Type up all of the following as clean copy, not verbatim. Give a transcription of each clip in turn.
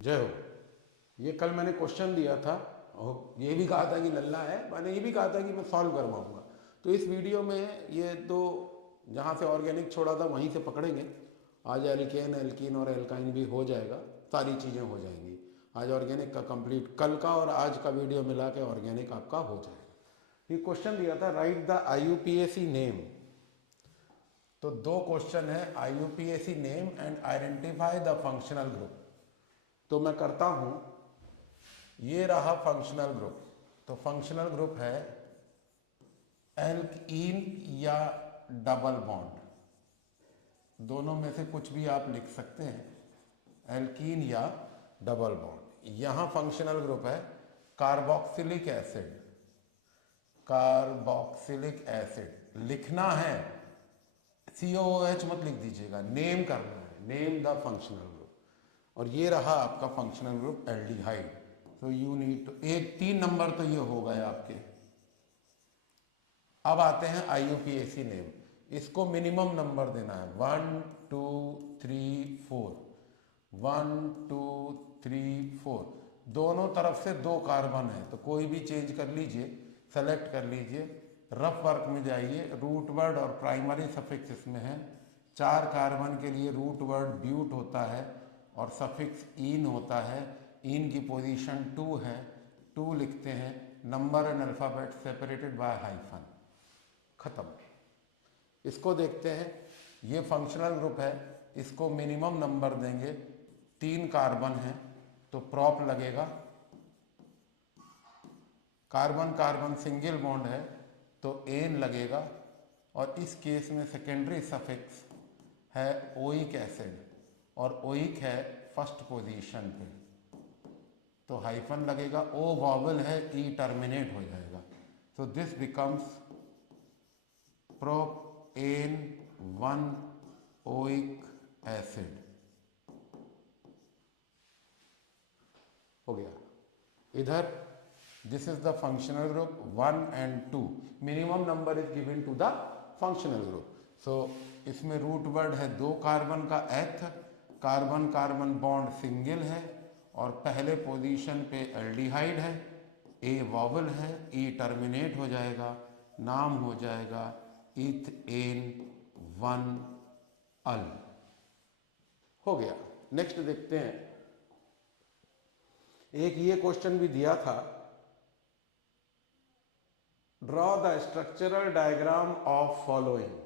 जय हो। ये कल मैंने क्वेश्चन दिया था और ये भी कहा था कि लल्ला है, मैंने ये भी कहा था कि मैं सॉल्व करवाऊंगा। तो इस वीडियो में ये दो, जहाँ से ऑर्गेनिक छोड़ा था वहीं से पकड़ेंगे। आज एल्केन एल्कीन और एल्काइन भी हो जाएगा, सारी चीज़ें हो जाएंगी। आज ऑर्गेनिक का कंप्लीट, कल का और आज का वीडियो मिला के ऑर्गेनिक आपका हो जाएगा। ये क्वेश्चन दिया था, राइट द IUPAC नेम। तो दो क्वेश्चन है, IUPAC name and identify the functional group. तो मैं करता हूं, ये रहा फंक्शनल ग्रुप। तो फंक्शनल ग्रुप है एल्कीन या डबल बॉन्ड, दोनों में से कुछ भी आप लिख सकते हैं, एल्कीन या डबल बॉन्ड। यहां फंक्शनल ग्रुप है कार्बोक्सिलिक एसिड। कार्बोक्सिलिक एसिड लिखना है, COOH मत लिख दीजिएगा, नेम करना है, नेम द फंक्शनल ग्रुप। और ये रहा आपका फंक्शनल ग्रुप एल्डिहाइड। तो यू नीड टू, एक 3 नंबर तो ये हो गए आपके। अब आते हैं IUPAC नेम। इसको मिनिमम नंबर देना है, 1 2 3 4, 1 2 3 4। दोनों तरफ से 2 कार्बन है, तो कोई भी चेंज कर लीजिए, सेलेक्ट कर लीजिए, रफ वर्क में जाइए। रूट वर्ड और प्राइमरी सफिक्स इसमें है। 4 कार्बन के लिए रूट वर्ड ब्यूट होता है और सफिक्स इन होता है। इन की पोजीशन 2 है, 2 लिखते हैं। Number and alphabet separated by hyphen. खत्म। इसको देखते हैं, ये फंक्शनल ग्रुप है, इसको मिनिमम नंबर देंगे। 3 कार्बन है तो प्रॉप लगेगा। कार्बन कार्बन सिंगल बॉन्ड है तो एन लगेगा। और इस केस में सेकेंडरी सफिक्स है ओइक एसिड और ओइक है फर्स्ट पोजीशन पे, तो हाइफन लगेगा। ओ वॉवल है, ई टर्मिनेट हो जाएगा। तो this becomes propane 1 oic acid. हो गया। इधर this is the functional group 1 and 2। Minimum number is given to the functional group. So इसमें रूट वर्ड है 2 कार्बन का एथ, कार्बन कार्बन बॉन्ड सिंगल है और पहले पोजीशन पे एल्डिहाइड है। ए वॉवल है, ई टर्मिनेट हो जाएगा, नाम हो जाएगा इथेन 1 अल। हो गया। नेक्स्ट देखते हैं, एक ये क्वेश्चन भी दिया था, draw the structural diagram of following.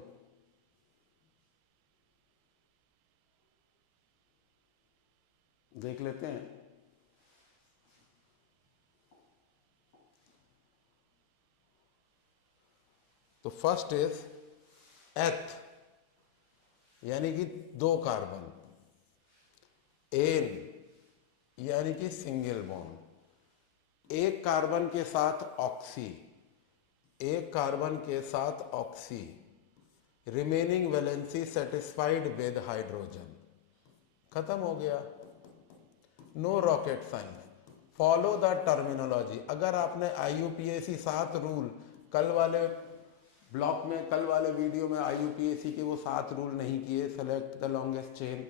देख लेते हैं। तो फर्स्ट इज एथ, यानी कि 2 कार्बन, एन यानी कि सिंगल बॉन्ड, एक कार्बन के साथ ऑक्सी, एक कार्बन के साथ oxy, remaining valency satisfied with hydrogen. खत्म हो गया। No rocket science, follow the terminology. अगर आपने IUPAC 7 रूल कल वाले ब्लॉक में, कल वाले वीडियो में IUPAC के वो 7 रूल नहीं किए, select the longest chain,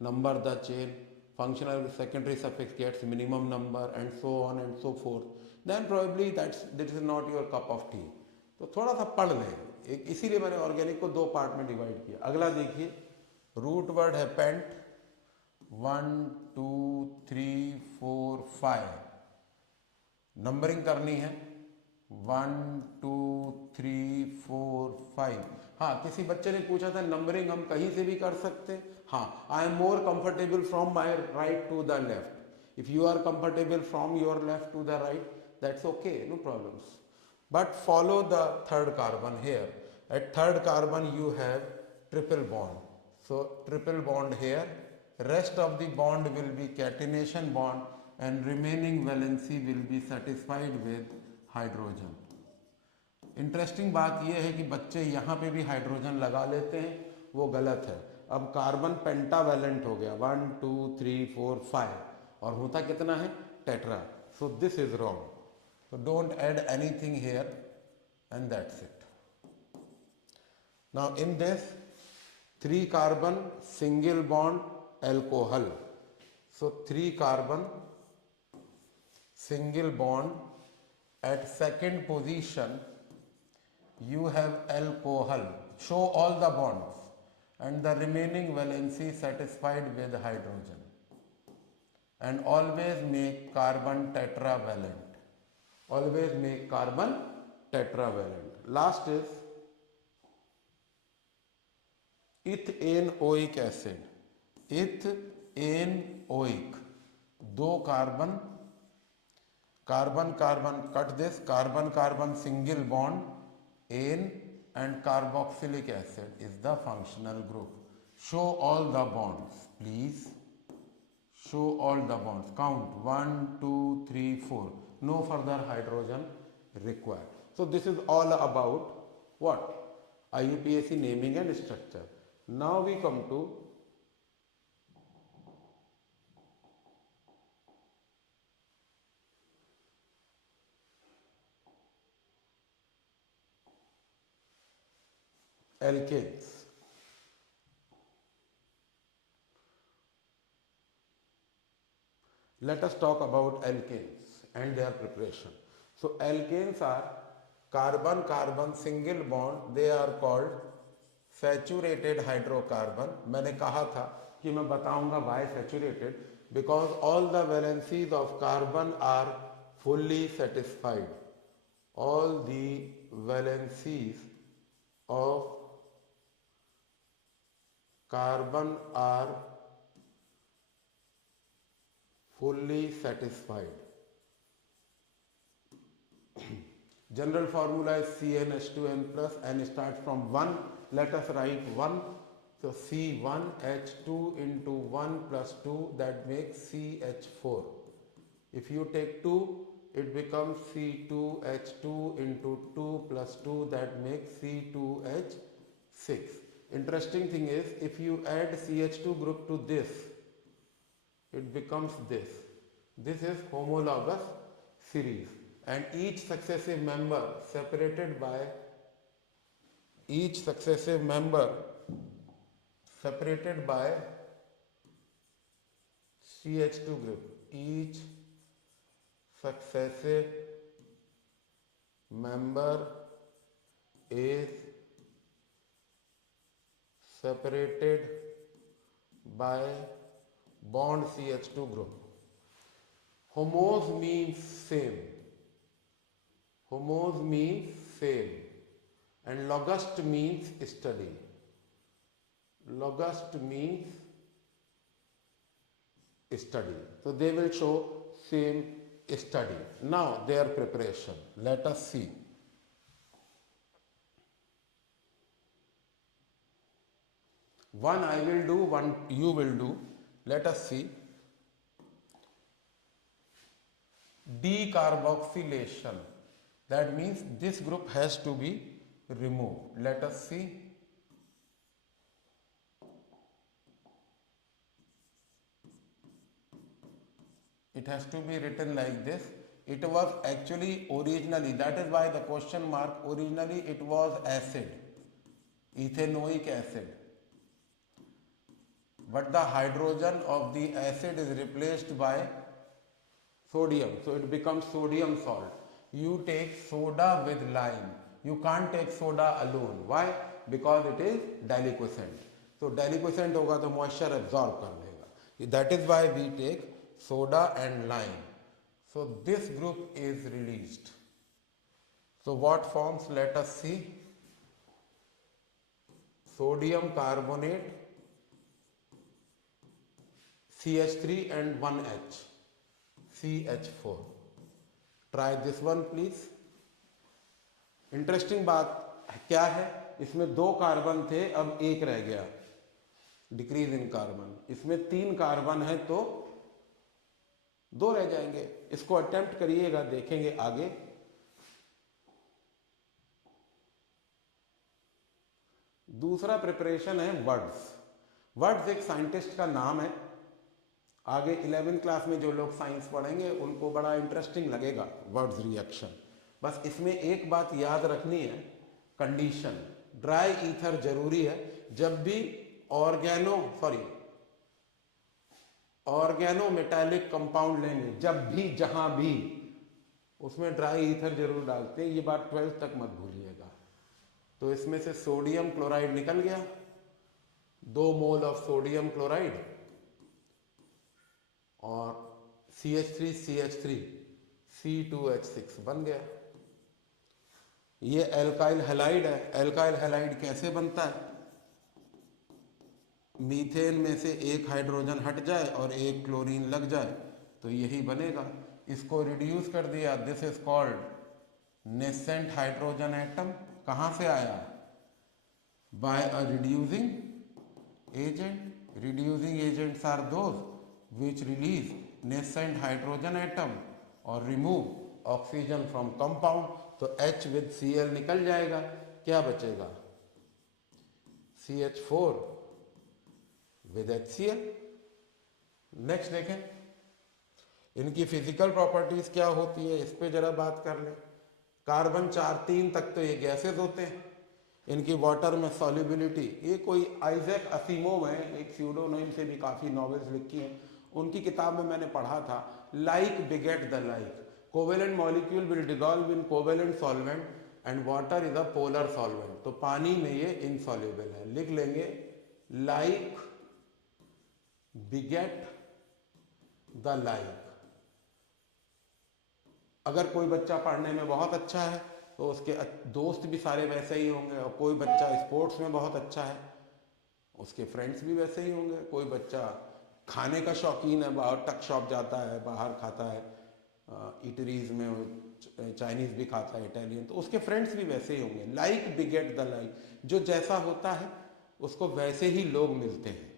number the chain, functional secondary suffix gets minimum number and so on and so forth, then probably this is not your cup of tea। तो थोड़ा सा पढ़ लें, इसीलिए मैंने ऑर्गेनिक को 2 पार्ट में डिवाइड किया। अगला देखिए, रूट वर्ड है पेंट, 1 2 3 4 5, नंबरिंग करनी है 1 2 3 4 5। हाँ, किसी बच्चे ने पूछा था नंबरिंग हम कहीं से भी कर सकते हैं। हाँ, I am more comfortable from my right to the left. If you are comfortable from your left to the right, that's okay, no problems, but follow the 3rd carbon here. At 3rd carbon you have triple bond, so triple bond here, rest of the bond will be catenation bond and remaining valency will be satisfied with hydrogen. Interesting बात यह है कि बच्चे यहाँ पे भी hydrogen लगा लेते हैं, वो गलत है। अब कार्बन पेंटावैलेंट हो गया, 1 2 3 4 5, और होता कितना है, tetra. So this is wrong, so don't add anything here and that's it। Now in this 3 carbon single bond alcohol, So 3 carbon, single bond. At second position, you have alcohol. Show all the bonds and the remaining valency satisfied with hydrogen. And always make carbon tetravalent. Always make carbon tetravalent. Last is ethanoic acid. Ethanoic. 2 carbon. Carbon carbon, cut this, carbon carbon single bond, ane, and carboxylic acid is the functional group. Show all the bonds, please. Show all the bonds. Count 1, 2, 3, 4. No further hydrogen required. So this is all about what? IUPAC naming and structure. Now we come to alkanes. Let us talk about alkanes and their preparation. So alkanes are carbon-carbon single bond. They are called saturated hydrocarbon. मैंने कहा था कि मैं बताऊंगा why saturated, because all the valencies of carbon are fully satisfied. All the valencies of carbon are fully satisfied. General formula is CnH2n plus, n starts from 1. Let us write 1. So C1H2 into 1 plus 2, that makes CH4. If you take 2, it becomes C2H2 into 2 plus 2, that makes C2H6. Interesting thing is, if you add CH2 group to this, it becomes this. This is homologous series, and each successive member separated by CH2 group. Each successive member is separated by bond CH2 group. Homos means same. Homos means same. And logust means study. Logust means study. So they will show same study. Now their preparation. Let us see. One I will do, one you will do. Let us see. Decarboxylation. That means this group has to be removed. Let us see. It has to be written like this. It was actually originally, that is why the question mark, originally it was acid, ethanoic acid. But the hydrogen of the acid is replaced by sodium. So it becomes sodium salt. You take soda with lime. You can't take soda alone. Why? Because it is deliquescent. So deliquescent होगा तो moisture absorb कर लेगा. That is why we take soda and lime. So this group is released. So what forms? Let us see. Sodium carbonate, CH3 and 1H, CH4. Try this one please. Interesting बात क्या है, इसमें 2 carbon थे, अब 1 रह गया, decrease in carbon. इसमें 3 carbon है तो 2 रह जाएंगे. इसको अटेम्प्ट करिएगा, देखेंगे आगे. दूसरा प्रिपरेशन है वर्ड्स. वर्ड्स एक साइंटिस्ट का नाम है. आगे 11th क्लास में जो लोग साइंस पढ़ेंगे उनको बड़ा इंटरेस्टिंग लगेगा वर्ड्स रिएक्शन. बस इसमें एक बात याद रखनी है, कंडीशन. ड्राई ईथर जरूरी है. जब भी ऑर्गेनो मेटालिक कंपाउंड लेंगे जब भी जहां भी, उसमें ड्राई ईथर जरूर डालते हैं, ये बात 12th तक मत भूलिएगा। तो इसमें से सोडियम क्लोराइड निकल गया, 2 मोल ऑफ सोडियम क्लोराइड, और CH3 C2H6 बन गया। ये एल्काइल हैलाइड है। एल्काइल हैलाइड कैसे बनता है? मीथेन में से एक हाइड्रोजन हट जाए और एक क्लोरीन लग जाए तो यही बनेगा। इसको रिड्यूस कर दिया, this is called nascent hydrogen atom. कहाँ से आया? By a reducing agent. Reducing agents are those which release nascent hydrogen atom और remove oxygen from compound। तो H with Cl निकल जाएगा, क्या बचेगा? CH4 with HCl। नेक्स्ट देखें इनकी फिजिकल प्रॉपर्टीज क्या होती है, इस पे जरा बात कर लें। कार्बन 4-3 तक तो ये गैसेज होते हैं। इनकी वाटर में सॉल्युबिलिटी, ये कोई आइजैक असीमोव है, एक स्यूडोनिम से भी काफ़ी नॉवेल्स लिखी हैं, उनकी किताब में मैंने पढ़ा था, like beget the like. Covalent molecule will dissolve in covalent solvent and water is a polar solvent. तो पानी में ये इनसॉल्युबल है, लिख लेंगे लाइक बिगेट द लाइक। अगर कोई बच्चा पढ़ने में बहुत अच्छा है तो उसके दोस्त भी सारे वैसे ही होंगे, और कोई बच्चा स्पोर्ट्स में बहुत अच्छा है उसके फ्रेंड्स भी वैसे ही होंगे। कोई बच्चा खाने का शौकीन है, बाहर टक शॉप जाता है, बाहर खाता है, इटरीज में चाइनीज भी खाता है, इटालियन, तो उसके फ्रेंड्स भी वैसे ही होंगे। लाइक बिगेट द लाइक, जो जैसा होता है उसको वैसे ही लोग मिलते हैं।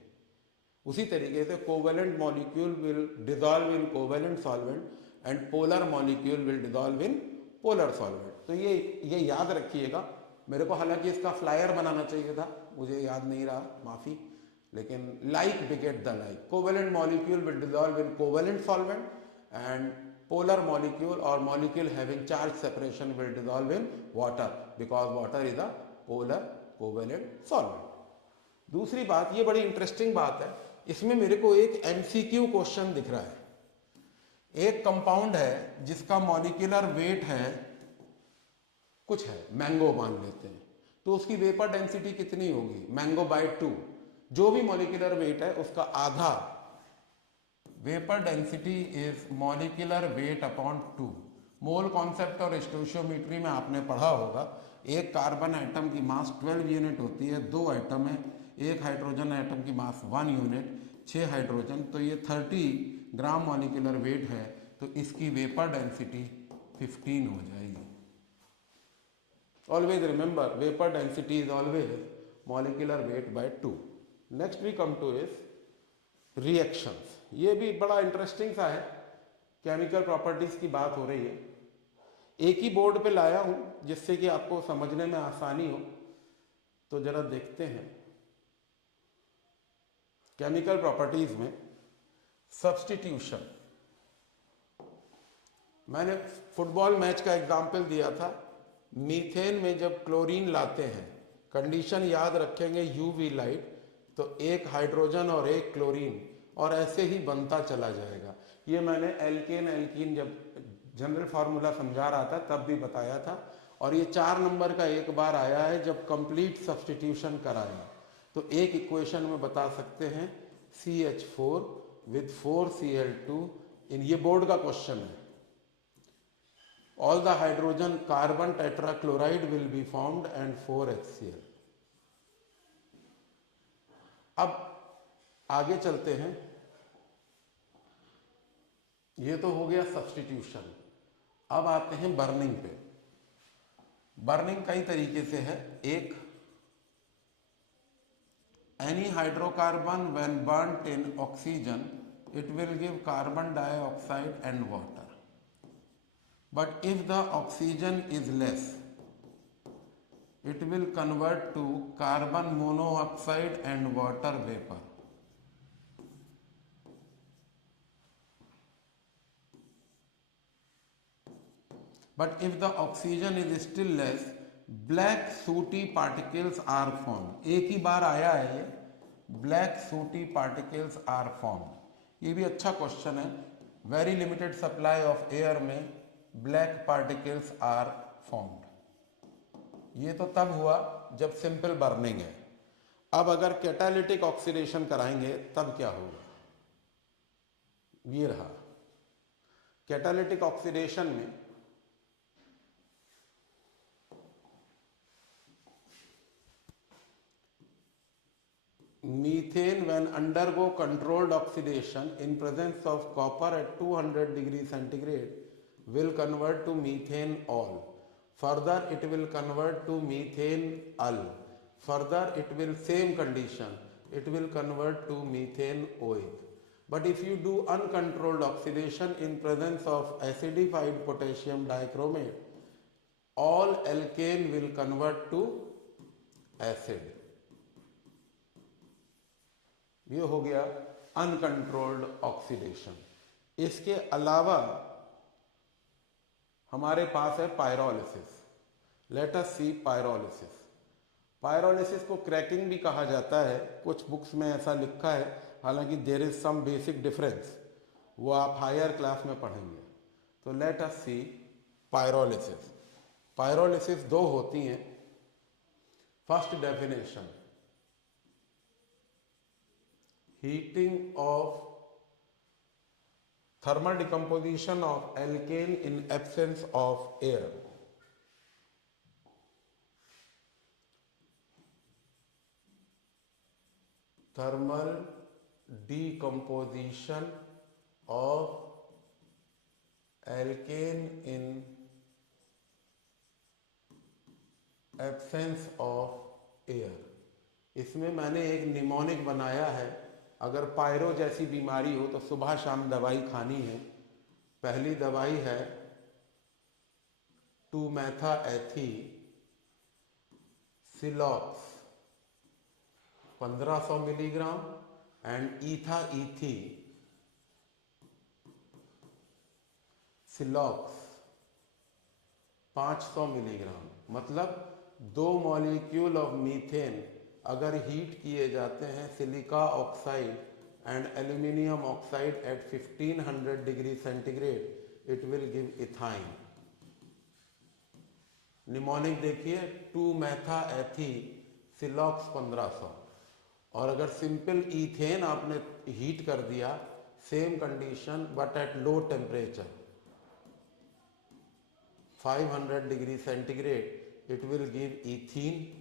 उसी तरीके से covalent molecule will dissolve in covalent solvent and polar molecule will dissolve in polar solvent. तो ये याद रखिएगा। मेरे को हालांकि इसका फ्लायर बनाना चाहिए था, मुझे याद नहीं रहा, माफी। लेकिन like beget the like, covalent molecule will dissolve in covalent solvent and polar molecule और molecule having charge separation will dissolve in water because water is a polar covalent solvent. दूसरी बात, ये बड़ी इंटरेस्टिंग बात है, इसमें मेरे को एक MCQ क्वेश्चन दिख रहा है। एक कंपाउंड है जिसका मॉलिक्यूलर वेट है कुछ है, मैंगो मान लेते हैं, तो उसकी वेपर डेंसिटी कितनी होगी? मैंगो बाय 2, जो भी मॉलिक्यूलर वेट है उसका आधा। Vapour density is molecular weight upon 2। Mole concept और स्टोशियोमेट्री में आपने पढ़ा होगा, एक कार्बन एटम की मास 12 यूनिट होती है, 2 एटम है, एक हाइड्रोजन एटम की मास 1 यूनिट, 6 हाइड्रोजन, तो ये 30 ग्राम मॉलिक्यूलर वेट है, तो इसकी वेपर डेंसिटी 15 हो जाएगी। Always remember, vapour density is always molecular weight by 2। Next we come to is reactions. ये भी बड़ा इंटरेस्टिंग सा है, केमिकल प्रॉपर्टीज की बात हो रही है। एक ही बोर्ड पे लाया हूं जिससे कि आपको समझने में आसानी हो, तो जरा देखते हैं। केमिकल प्रॉपर्टीज में सब्स्टिट्यूशन, मैंने फुटबॉल मैच का एग्जाम्पल दिया था। मीथेन में जब क्लोरीन लाते हैं, कंडीशन याद रखेंगे, यूवी लाइट, तो एक हाइड्रोजन और एक क्लोरीन, और ऐसे ही बनता चला जाएगा। ये मैंने एल्कीन जब जनरल फार्मूला समझा रहा था तब भी बताया था, और ये 4 नंबर का एक बार आया है जब कंप्लीट सब्स्टिट्यूशन कराया। तो एक इक्वेशन में बता सकते हैं CH4 with 4Cl2 इन, ये बोर्ड का क्वेश्चन है। All the hydrogen carbon tetrachloride will be formed and 4HCl। अब आगे चलते हैं। ये तो हो गया सब्स्टिट्यूशन। अब आते हैं बर्निंग पे। बर्निंग कई तरीके से है। एक, any hydrocarbon when burnt in oxygen it will give carbon dioxide and water, but if the oxygen is less it will convert to carbon monoxide and water vapor। but if the oxygen is still less black sooty particles are form. एक ही बार आया है ये, black sooty particles are form. ये भी अच्छा question है। Very limited supply of air में ब्लैक पार्टिकल्स आर फॉर्म्ड। ये तो तब हुआ जब सिंपल बर्निंग है। अब अगर कैटालिटिक ऑक्सीडेशन कराएंगे तब क्या होगा? ये रहा। कैटालिटिक ऑक्सीडेशन में methane when undergo controlled oxidation in presence of copper at 200 degree centigrade will convert to methane all. Further it will convert to methane al. Further it will same condition, it will convert to methane OH. But if you do uncontrolled oxidation in presence of acidified potassium dichromate, all alkane will convert to acid. ये हो गया uncontrolled oxidation. इसके अलावा हमारे पास है pyrolysis. Late us see pyrolysis. Pyrolysis को cracking भी कहा जाता है, कुछ बुक्स में ऐसा लिखा है, हालांकि there is some basic difference, वो आप हायर क्लास में पढ़ेंगे। तो let us see pyrolysis. Pyrolysis दो होती हैं। First definition, heating of thermal decomposition of alkane in absence of air. Thermal decomposition of alkane in absence of air। इसमें मैंने एक निमोनिक बनाया है। अगर पायरो जैसी बीमारी हो तो सुबह शाम दवाई खानी है। पहली दवाई है 2-मेथा-एथी सिलॉक्स 1500 मिलीग्राम एंड ईथा-ईथी सिलॉक्स 500 मिलीग्राम। मतलब 2 मॉलिक्यूल ऑफ मीथेन अगर हीट किए जाते हैं silica oxide and aluminium oxide at 1500 degree centigrade, it will give ethyne. Mnemonic देखिए 2-मेथा-एथी सिलॉक्स 1500। और अगर सिंपल ईथेन आपने हीट कर दिया, same condition but at low temperature 500 degree centigrade, it will give ethene.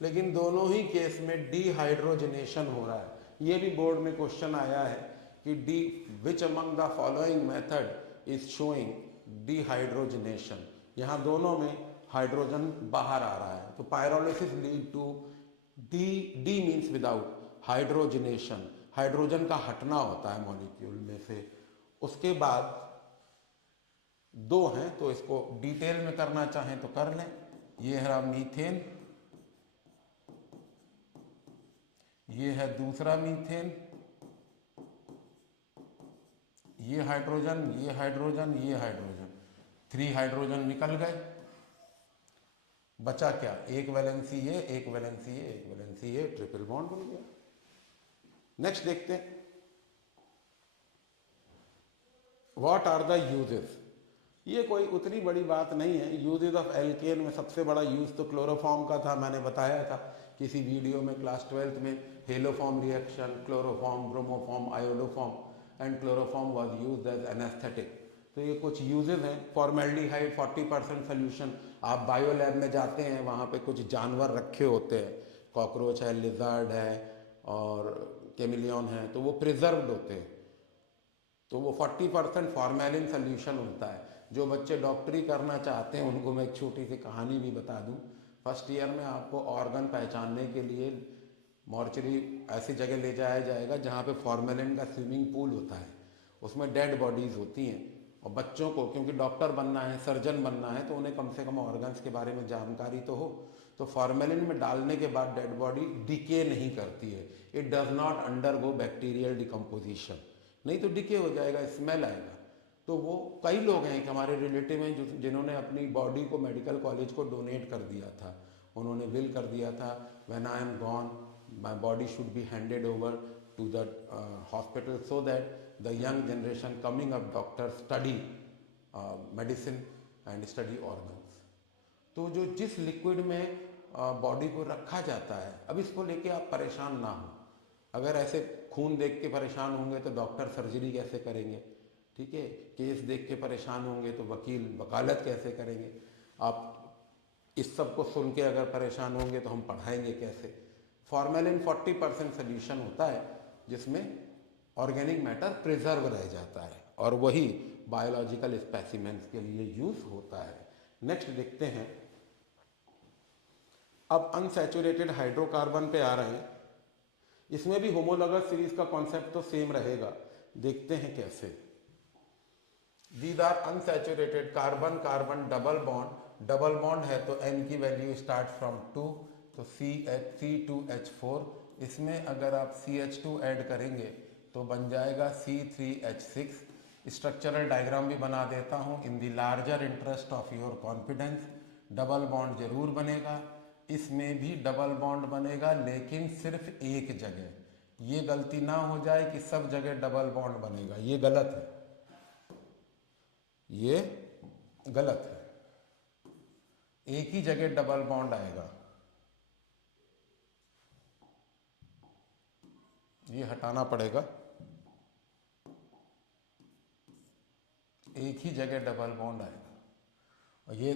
लेकिन दोनों ही केस में डिहाइड्रोजनेशन हो रहा है। ये भी बोर्ड में क्वेश्चन आया है कि which among the following method is showing dehydrogenation. यहाँ दोनों में हाइड्रोजन बाहर आ रहा है। तो pyrolysis lead to de means without hydrogenation, hydrogen का हटना होता है मॉलिक्यूल में से। उसके बाद दो हैं तो इसको डिटेल में करना चाहें तो कर लें। ये है मीथेन, ये है दूसरा मीथेन, ये हाइड्रोजन, ये हाइड्रोजन, ये हाइड्रोजन, 3 हाइड्रोजन निकल गए। बचा क्या? एक वैलेंसी ये, एक वैलेंसी ये, एक वैलेंसी ये, ट्रिपल बॉन्ड बन गया। नेक्स्ट देखते हैं, व्हाट आर द यूजेस। ये कोई उतनी बड़ी बात नहीं है। यूजेस ऑफ एल्केन में सबसे बड़ा यूज तो क्लोरोफॉर्म का था, मैंने बताया था किसी वीडियो में क्लास 12th में। Haloform reaction, chloroform, bromoform, iodoform and chloroform was used as anaesthetic. तो ये कुछ यूजेस हैं। Formaldehyde 40% solution. आप बायो लैब में जाते हैं, वहाँ पे कुछ जानवर रखे होते हैं, कॉकरोच है, लिजर्ड है और कैमिलियन है, तो वो प्रिजर्व्ड होते हैं। तो वो 40% फॉर्मेलिन सोल्यूशन होता है। जो बच्चे डॉक्टरी करना चाहते हैं उनको मैं एक छोटी सी कहानी भी बता दूं। फर्स्ट ईयर में आपको ऑर्गन पहचानने के लिए मॉर्चरी ऐसी जगह ले जाया जाएगा जहाँ पे फॉर्मेलिन का स्विमिंग पूल होता है, उसमें डेड बॉडीज़ होती हैं। और बच्चों को क्योंकि डॉक्टर बनना है, सर्जन बनना है, तो उन्हें कम से कम ऑर्गन्स के बारे में जानकारी तो हो। तो फॉर्मेलिन में डालने के बाद डेड बॉडी डिके नहीं करती है। It does not undergo bacterial decomposition, नहीं तो डिके हो जाएगा, स्मेल आएगा। तो वो कई लोग हैं कि हमारे रिलेटिव हैं जिन्होंने अपनी बॉडी को मेडिकल कॉलेज को डोनेट कर दिया था। उन्होंने विल कर दिया था, when I am gone my body should be handed over to the hospital so that the young generation coming up doctor study medicine and study organs. तो जो जिस लिक्विड में बॉडी को रखा जाता है, अब इसको लेके आप परेशान ना हो। अगर ऐसे खून देख के परेशान होंगे तो डॉक्टर सर्जरी कैसे करेंगे, ठीक है। केस देख के परेशान होंगे तो वकील वकालत कैसे करेंगे। आप इस सब को सुन के अगर परेशान होंगे तो हम पढ़ाएंगे कैसे। फॉर्मेलिन 40% सोल्यूशन होता है जिसमें ऑर्गेनिक मैटर प्रिजर्व रह जाता है और वही बायोलॉजिकल स्पेसिमेंस के लिए यूज होता है। नेक्स्ट देखते हैं, अब अनसैचुरेटेड हाइड्रोकार्बन पे आ रहे हैं। इसमें भी होमोलॉगस सीरीज का कॉन्सेप्ट तो सेम रहेगा, देखते हैं कैसे। These are unsaturated carbon carbon double bond है तो N की वैल्यू स्टार्ट फ्रॉम 2, तो C2H4। इसमें अगर आप CH2 ऐड करेंगे तो बन जाएगा C3H6। स्ट्रक्चरल डायग्राम भी बना देता हूँ in the larger interest of your confidence. Double bond जरूर बनेगा, इसमें भी डबल बॉन्ड बनेगा लेकिन सिर्फ एक जगह। ये गलती ना हो जाए कि सब जगह डबल बॉन्ड बनेगा, ये गलत है, ये गलत है। एक ही जगह डबल बॉन्ड आएगा, ये हटाना पड़ेगा। एक ही जगह डबल बॉन्ड आएगा और ये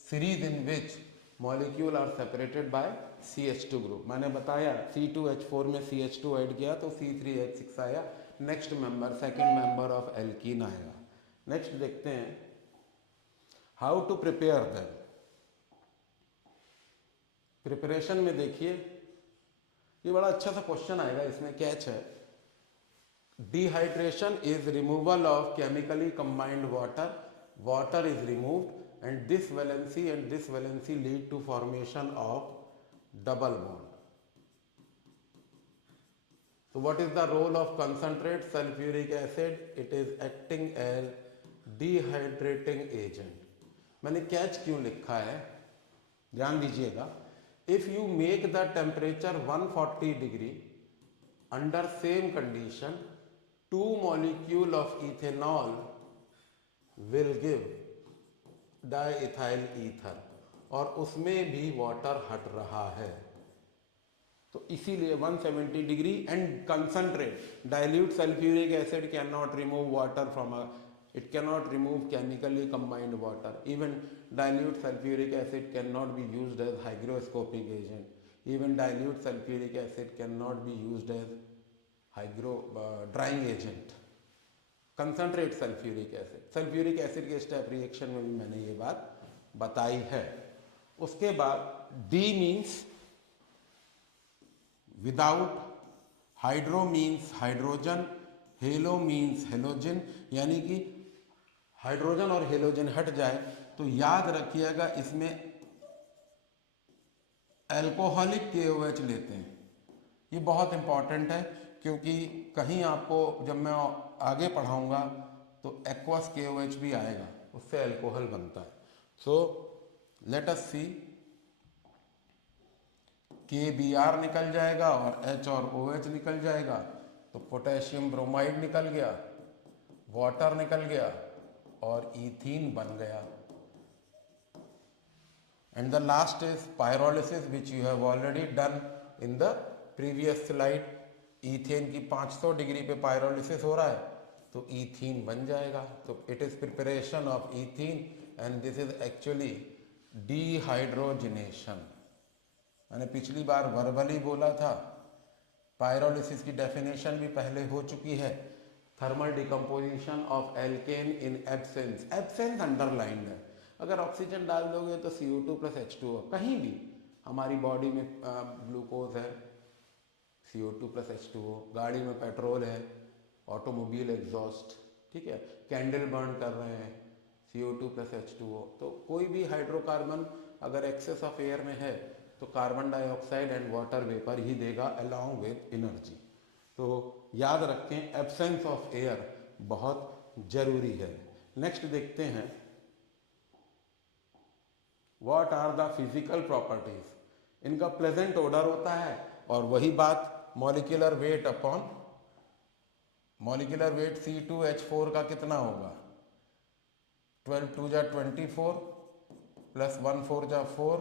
series in which molecule are separated by CH2 group. मैंने बताया C2H4 में CH2 ऐड किया तो C3H6 आया। Next member second member of alkene आएगा। नेक्स्ट देखते हैं how to prepare them. Preparation में देखिए, ये बड़ा अच्छा सा क्वेश्चन आएगा, इसमें कैच है। Dehydration is removal of chemically combined water. Water is removed and this valency lead to formation of double bond. So what is the role of concentrate sulfuric acid? It is acting as dehydrating agent. मैंने catch क्यों लिखा है ध्यान दीजिएगा। If you make the temperature 140 degree under same condition, 2 molecule of ethanol will give diethyl ether और उसमें भी water हट रहा है। तो इसीलिए 170 degree and concentrate. Dilute sulphuric acid can not remove water from it can not remove chemically combined water. Even dilute sulphuric acid can not be used as hygroscopic agent. Even dilute sulphuric acid can not be used as drying agent. Concentrate sulphuric acid के step reaction में भी मैंने ये बात बताई है। उसके बाद D means without, hydro means hydrogen, hello means halogen, यानी कि हाइड्रोजन और हेलोजन हट जाए तो याद रखिएगा इसमें एल्कोहलिक KOH लेते हैं। ये बहुत इंपॉर्टेंट है क्योंकि कहीं आपको जब मैं आगे पढ़ाऊंगा तो एक्वस KOH भी आएगा, उससे अल्कोहल बनता है। सो लेट अस सी, KBr निकल जाएगा और H और OH निकल जाएगा तो पोटेशियम ब्रोमाइड निकल गया, वाटर निकल गया और ईथीन बन गया। And the last is pyrolysis which you have already done in the previous slide. Ethane की 500 डिग्री पे पायरोलिसिस हो रहा है तो ईथीन बन जाएगा। तो it is preparation of ethene and this is actually dehydrogenation. मैंने पिछली बार वर्बली बोला था, पायरोलिसिस की डेफिनेशन भी पहले हो चुकी है। Thermal decomposition of alkene in absence. Absence underlined है, अगर ऑक्सीजन डाल दोगे तो CO2 + H2O। कहीं भी हमारी बॉडी में ग्लूकोज है, CO2 + H2O, गाड़ी में पेट्रोल है, ऑटोमोबाइल एग्जॉस्ट, ठीक है, कैंडल बर्न कर रहे हैं, CO2 + H2O। तो कोई भी हाइड्रोकार्बन अगर एक्सेस ऑफ एयर में है तो carbon dioxide and water vapour ही देगा अलोंग विद एनर्जी। तो याद रखें एब्सेंस ऑफ एयर बहुत जरूरी है। नेक्स्ट देखते हैं what are the physical properties. इनका प्लेजेंट ओडर होता है और वही बात molecular weight upon molecular weight C2H4 का कितना होगा? 12 2 जा 24 प्लस 1 4 जा 4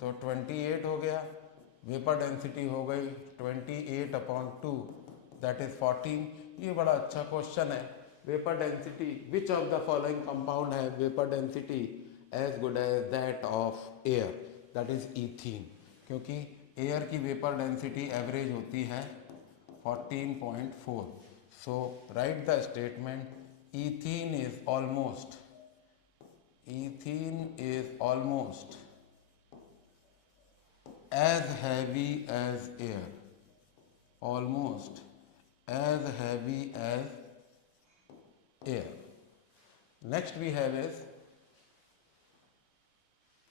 तो 28 हो गया। वेपर डेंसिटी हो गई 28/2 दैट इज 14। ये बड़ा अच्छा क्वेश्चन है। Vapour density which of the following compound है vapour density as good as that of air, that is ethene, क्योंकि एयर की वेपर डेंसिटी एवरेज होती है 14.4। So right the statement ethene is almost as heavy as air, almost as heavy as air. Next we have is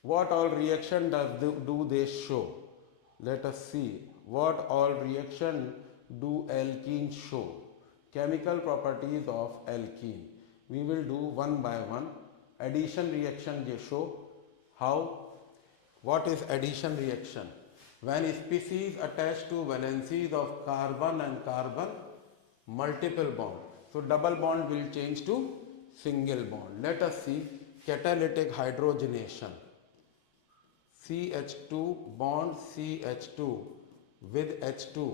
what all reaction do they show? Let us see what all reaction do alkenes show. Chemical properties of alkene. We will do one by one. Addition reaction they show. How? What is addition reaction? When species attach to valencies of carbon and carbon, multiple bond. So double bond will change to single bond. Let us see catalytic hydrogenation. CH2 bond CH2 with H2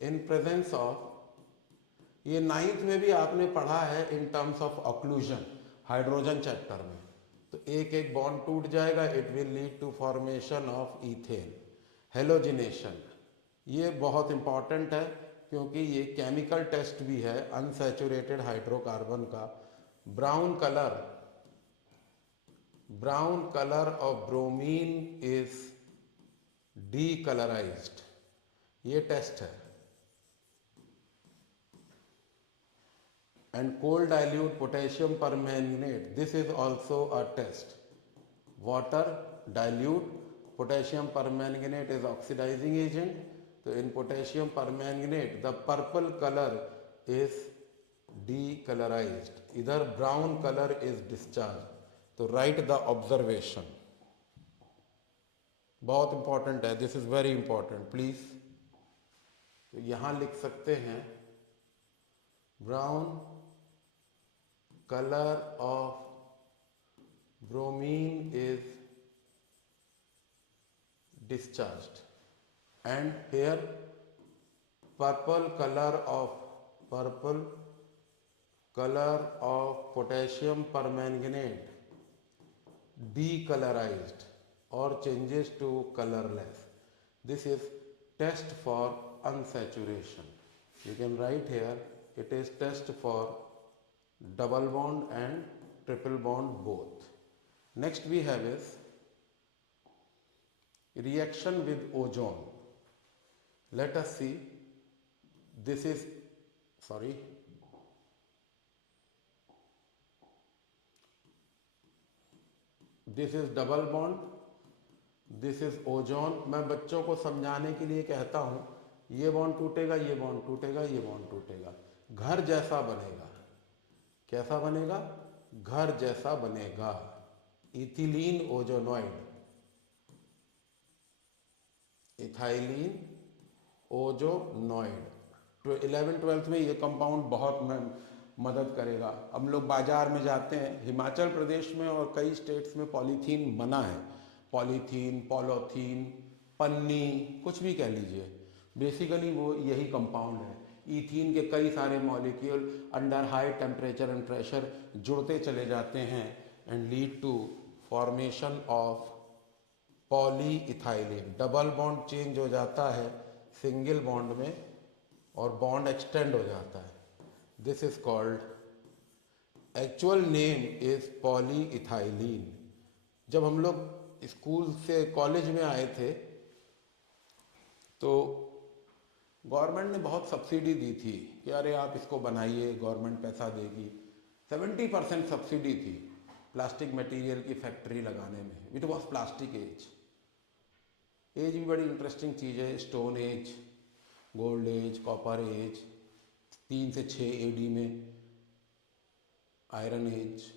in presence of, ये 9th में भी आपने पढ़ा है in terms of occlusion hydrogen chapter में। तो एक एक बॉन्ड टूट जाएगा, it will lead to formation of ethane. Halogenation ये बहुत इंपॉर्टेंट है क्योंकि ये केमिकल टेस्ट भी है अनसैचुरेटेड हाइड्रोकार्बन का। Brown colour of bromine is decolourised, ये टेस्ट है। And cold dilute potassium permanganate, this is also a test. Water dilute potassium permanganate is oxidizing agent. So in potassium permanganate the purple color is decolorized, इधर brown color is discharged. तो write the observation, बहुत important है, this is very important please। तो यहाँ लिख सकते हैं brown color of bromine is discharged, and here purple color of potassium permanganate decolorized or changes to colorless. This is test for unsaturation. You can write here it is test for double bond and triple bond both. Next we have is reaction with ozone. Let us see, this is double bond, this is ozone। मैं बच्चों को समझाने के लिए कहता हूँ ये bond टूटेगा, ये बॉन्ड टूटेगा, ये बॉन्ड टूटेगा, घर जैसा बनेगा। कैसा बनेगा? घर जैसा बनेगा। Ethylene ozonide, ethylene ozonide. तो 11th-12th में ये कंपाउंड बहुत मदद करेगा। हम लोग बाजार में जाते हैं, हिमाचल प्रदेश में और कई स्टेट्स में पॉलीथीन मना है। पॉलीथीन, पॉलोथीन, पन्नी, कुछ भी कह लीजिए, बेसिकली वो यही कंपाउंड है। ईथीन के कई सारे molecule under high temperature and pressure जुड़ते चले जाते हैं and lead to formation of polyethylene. Double bond change हो जाता है सिंगल बॉन्ड में और बॉन्ड एक्सटेंड हो जाता है। This is called, actual name is polyethylene. जब हम लोग स्कूल से कॉलेज में आए थे तो गवर्नमेंट ने बहुत सब्सिडी दी थी कि अरे आप इसको बनाइए, गवर्नमेंट पैसा देगी। 70% सब्सिडी थी प्लास्टिक मटेरियल की फैक्ट्री लगाने में। It was plastic age. Age भी बड़ी इंटरेस्टिंग चीज़ है। Stone age, gold age, copper age, 3 से 6 AD में आयरन एज,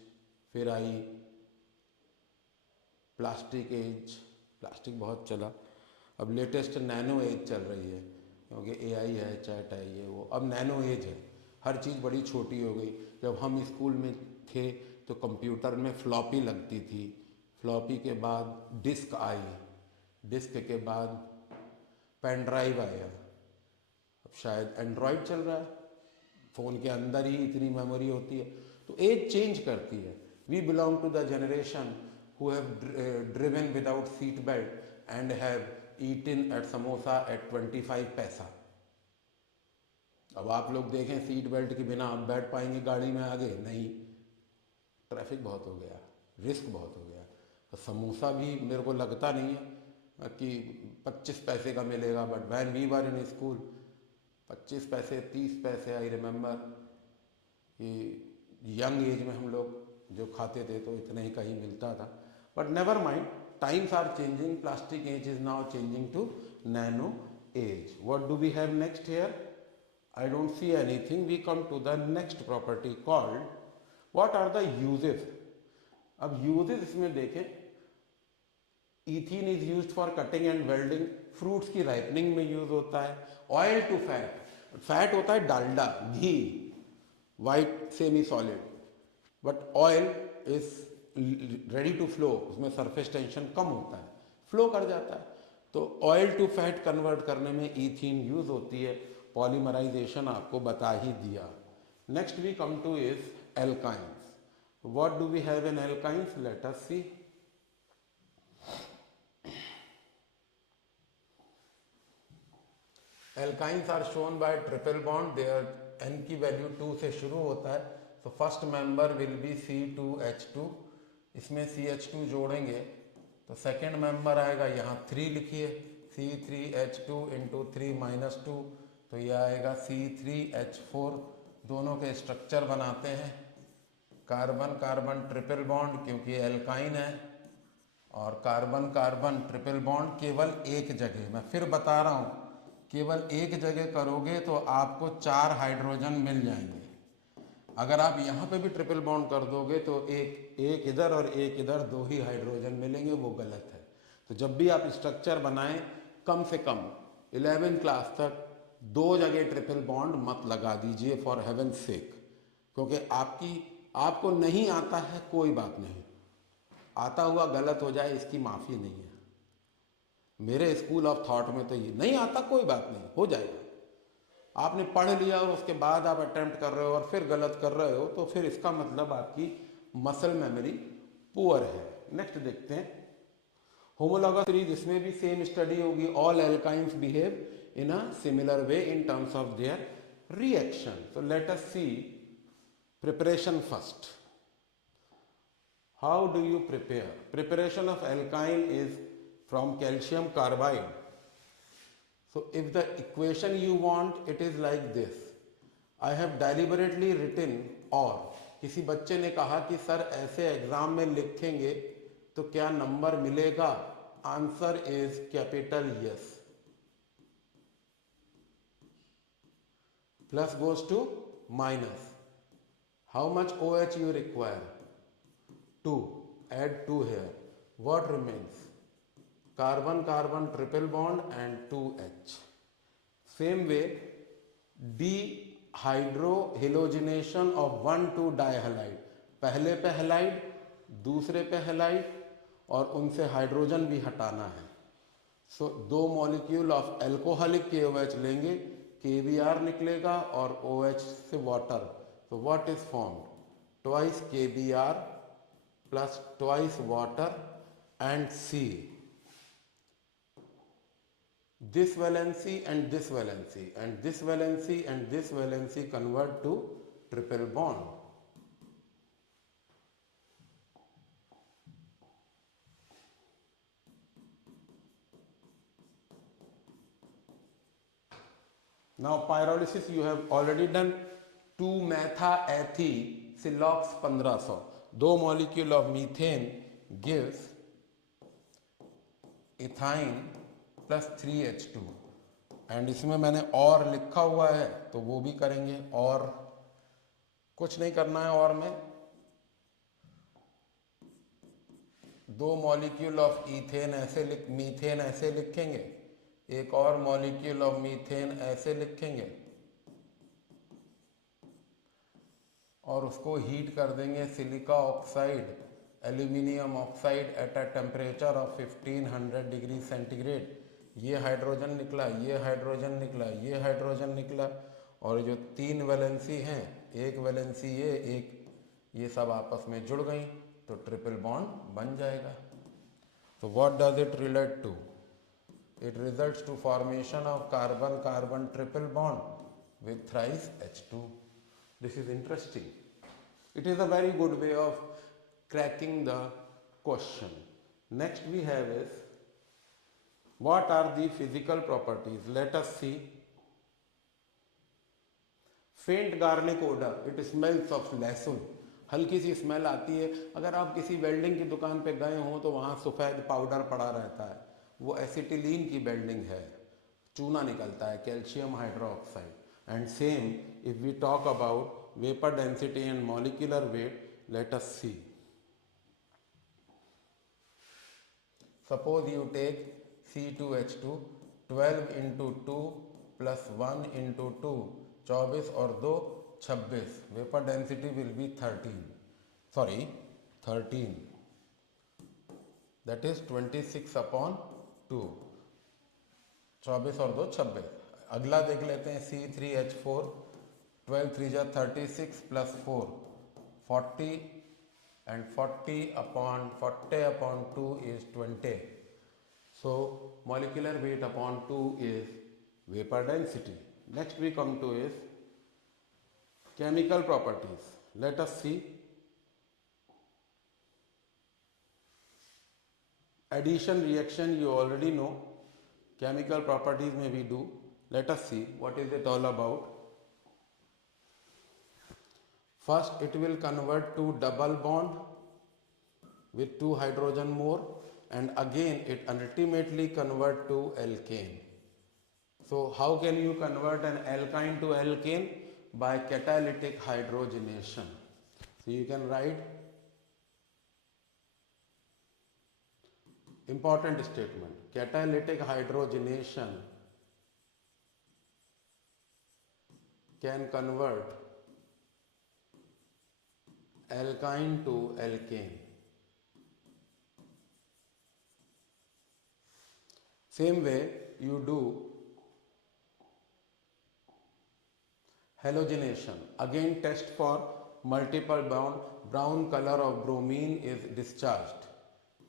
फिर आई प्लास्टिक एज। प्लास्टिक बहुत चला, अब लेटेस्ट नैनो एज चल रही है क्योंकि AI है, चैट है, ये वो, अब नैनो एज है। हर चीज़ बड़ी छोटी हो गई। जब हम स्कूल में थे तो कंप्यूटर में फ्लॉपी लगती थी, फ्लॉपी के बाद डिस्क आई, डिस्क के बाद पेन ड्राइव आया, अब शायद एंड्रॉयड चल रहा है, फ़ोन के अंदर ही इतनी मेमोरी होती है। तो एज चेंज करती है। We belong to the generation who have driven without seat belt and have eaten at samosa at 25 paisa. अब आप लोग देखें, सीट बेल्ट के बिना आप बैठ पाएंगे गाड़ी में आगे? नहीं, ट्रैफिक बहुत हो गया, रिस्क बहुत हो गया। तो समोसा भी मेरे को लगता नहीं है कि 25 पैसे का मिलेगा, but when we were in school 25 पैसे 30 पैसे, आई रिमेंबर कि यंग एज में हम लोग जो खाते थे तो इतना ही का ही मिलता था। But never mind, times are changing, plastic age is now changing to nano age. What do we have next here? I don't see anything. We come to the next property called what are the uses. अब uses इसमें देखें, ethene is used for cutting and welding, fruits की ripening में use होता है, oil to fat, fat होता है डालडा, घी, white semi solid, but oil is ready to flow, उसमें surface tension कम होता है, flow कर जाता है। तो oil to fat convert करने में ethene use होती है। पॉलीमराइजेशन आपको बता ही दिया। Next we come to is alkynes. What do we have in alkynes? Let us see. Alkynes are shown by triple bond, there n की वैल्यू 2 से शुरू होता है। तो first member will be C2H2, इसमें CH2 जोड़ेंगे तो सेकेंड मेंबर आएगा, यहाँ 3 लिखिए, C3H2 इंटू 3 - 2, तो यह आएगा C3H4। दोनों के स्ट्रक्चर बनाते हैं, कार्बन कार्बन ट्रिपल बॉन्ड, क्योंकि एल्काइन है, और कार्बन कार्बन ट्रिपल बॉन्ड केवल एक जगह, मैं फिर बता रहा हूँ, केवल एक जगह करोगे तो आपको 4 हाइड्रोजन मिल जाएंगे। अगर आप यहाँ पे भी ट्रिपल बॉन्ड कर दोगे तो एक इधर और एक इधर 2 ही हाइड्रोजन मिलेंगे, वो गलत है। तो जब भी आप स्ट्रक्चर बनाएं, कम से कम 11वीं क्लास तक 2 जगह ट्रिपल बॉन्ड मत लगा दीजिए, फॉर हेवन सेक, क्योंकि आपको नहीं आता है कोई बात नहीं, आता हुआ गलत हो जाए इसकी माफ़ी नहीं है। मेरे स्कूल ऑफ थॉट में तो ये नहीं आता कोई बात नहीं, हो जाएगा। आपने पढ़ लिया और उसके बाद आप अटेम्प्ट कर रहे हो और फिर गलत कर रहे हो, तो फिर इसका मतलब आपकी मसल मेमोरी पुअर है। नेक्स्ट देखते हैं होमोलॉगस सीरीज, इसमें भी सेम स्टडी होगी। All alkynes behave in a similar way in terms of their reaction. So let us see preparation first. How do you prepare? Preparation of alkyne is from calcium carbide. So if the equation you want, it is like this. I have deliberately written or, किसी बच्चे ने कहा कि sir ऐसे exam में लिखेंगे तो क्या नंबर मिलेगा? Answer is capital yes. Plus goes to minus. How much OH you require? 2. Add 2 here. What remains? Carbon carbon triple bond and 2H. Same way, dehydrohalogenation of 1,2-dihalide. पहले पे halide, दूसरे पे halide, और उनसे hydrogen भी हटाना है। सो 2 molecule of alcoholic KOH लेंगे, KBr निकलेगा और OH से वाटर, तो what is formed? Twice KBr plus twice water and C. This valency and this valency and this valency and this valency convert to triple bond. Now pyrolysis you have already done. 2-methaethysilox 1500. 2 molecule of methane gives ethyne plus 3H2, and इसमें मैंने और लिखा हुआ है तो वो भी करेंगे, और कुछ नहीं करना है। और में 2 मॉलिक्यूल ऑफ ईथेन ऐसे मीथेन ऐसे लिखेंगे, एक और मॉलिक्यूल ऑफ मीथेन ऐसे लिखेंगे, और उसको हीट कर देंगे silica oxide aluminium oxide at a temperature of 1500 degree centigrade, ये हाइड्रोजन निकला, ये हाइड्रोजन निकला, ये हाइड्रोजन निकला, और जो 3 वैलेंसी हैं, एक वैलेंसी ये सब आपस में जुड़ गई तो ट्रिपल बॉन्ड बन जाएगा। तो what does it relate to? It results to formation of carbon-carbon triple bond with thrice H2. This is interesting. It is a very good way of cracking the question. Next we have is, what are the physical properties? Let us see. Faint garlic odor. It smells of लहसुन। हल्की सी smell आती है। अगर आप किसी welding की दुकान पे गए हो तो वहाँ सफ़ेद पाउडर पड़ा रहता है, वो एसिटिलीन की वेल्डिंग है, चूना निकलता है, calcium hydroxide. And same if we talk about vapour density and molecular weight, let us see. Suppose you take C2H2, 12 into 2 plus 1 into 2, 24 और 2 26, vapour density will be 13, that is 26/2, 24 और 2 26। अगला देख लेते हैं C3H4, 12 3 जा 36 plus 4 40 and 40/2 is 20। So molecular weight upon 2 is vapor density. Next we come to is chemical properties. Let us see. Addition reaction you already know. Chemical properties may we do. Let us see what is it all about. First it will convert to double bond with 2 hydrogen more, and again it ultimately convert to alkane. So how can you convert an alkyne to alkane? By catalytic hydrogenation. So you can write important statement, catalytic hydrogenation can convert alkyne to alkane. Same way you do halogenation. Again test for multiple bond. Brown color of bromine is discharged,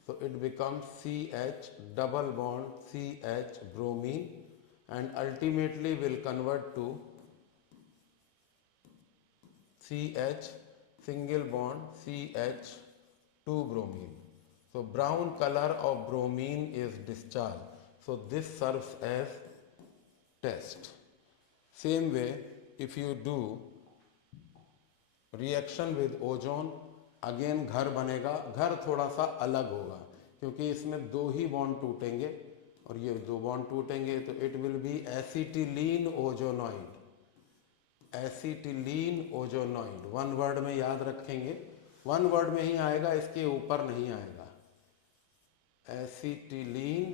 so it becomes CH double bond CH bromine, and ultimately will convert to CH single bond CH2 bromine. So brown color of bromine is discharged, so this serves as test. Same way if you do reaction with ozone, again घर बनेगा। घर थोड़ा सा अलग होगा क्योंकि इसमें 2 ही bond टूटेंगे और ये 2 बॉन्ड टूटेंगे, तो it will be acetylene ozonide. Acetylene ozonide 1 word में याद रखेंगे, 1 वर्ड में ही आएगा, इसके ऊपर नहीं आएगा। Acetylene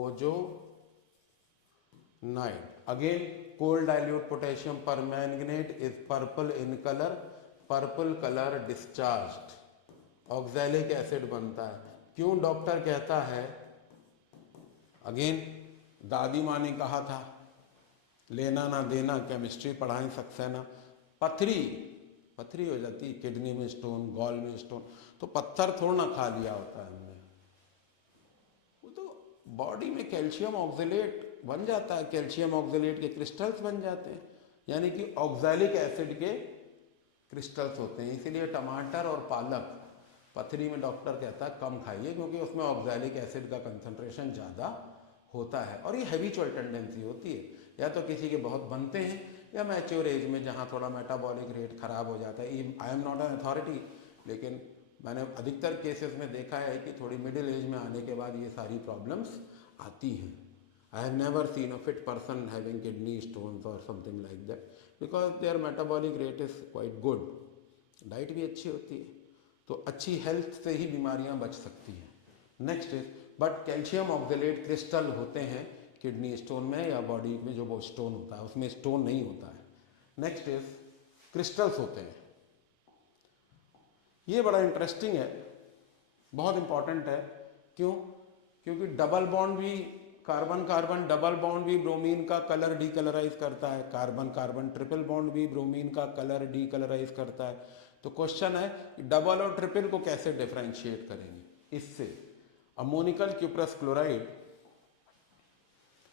ozonide. Again cold dilute potassium permanganate is purple in color, purple color discharged, oxalic acid बनता है। क्यों डॉक्टर कहता है? अगेन दादी माँ ने कहा था लेना ना देना, केमिस्ट्री पढ़ाएं सक्सेना। पथरी हो जाती है, किडनी में स्टोन, गॉल में स्टोन, तो पत्थर थोड़ा ना खा लिया होता है हमने, वो तो बॉडी में कैल्शियम ऑक्सलेट बन जाता है, कैल्शियम ऑक्सलेट के क्रिस्टल्स बन जाते हैं, यानी कि ऑक्सैलिक एसिड के क्रिस्टल्स होते हैं। इसीलिए टमाटर और पालक पथरी में डॉक्टर कहता है कम खाइए, क्योंकि उसमें ऑक्सैलिक एसिड का कंसंट्रेशन ज़्यादा होता है। और ये हैबिचुअल टेंडेंसी होती है, या तो किसी के बहुत बनते हैं या मैच्योर एज में जहाँ थोड़ा मेटाबॉलिक रेट खराब हो जाता है। I am not an authority, लेकिन मैंने अधिकतर केसेस में देखा है कि थोड़ी मिडिल एज में आने के बाद ये सारी प्रॉब्लम्स आती हैं। I have never seen a fit person having kidney stones or something like that, because their metabolic rate is quite good. Diet भी अच्छी होती है, तो अच्छी हेल्थ से ही बीमारियां बच सकती हैं। Next is, but calcium oxalate crystal होते हैं किडनी स्टोन में या बॉडी में जो वो स्टोन होता है, उसमें स्टोन नहीं होता है। नेक्स्ट इज क्रिस्टल्स होते हैं। ये बड़ा इंटरेस्टिंग है, बहुत इंपॉर्टेंट है। क्यों? क्योंकि डबल बॉन्ड भी कार्बन कार्बन डबल बॉन्ड भी ब्रोमीन का कलर डीकलराइज करता है, कार्बन कार्बन ट्रिपल बॉन्ड भी ब्रोमीन का कलर डीकलराइज करता है। तो क्वेश्चन है कि डबल और ट्रिपल को कैसे डिफरेंशिएट करेंगे। इससे ammoniacal cuprous chloride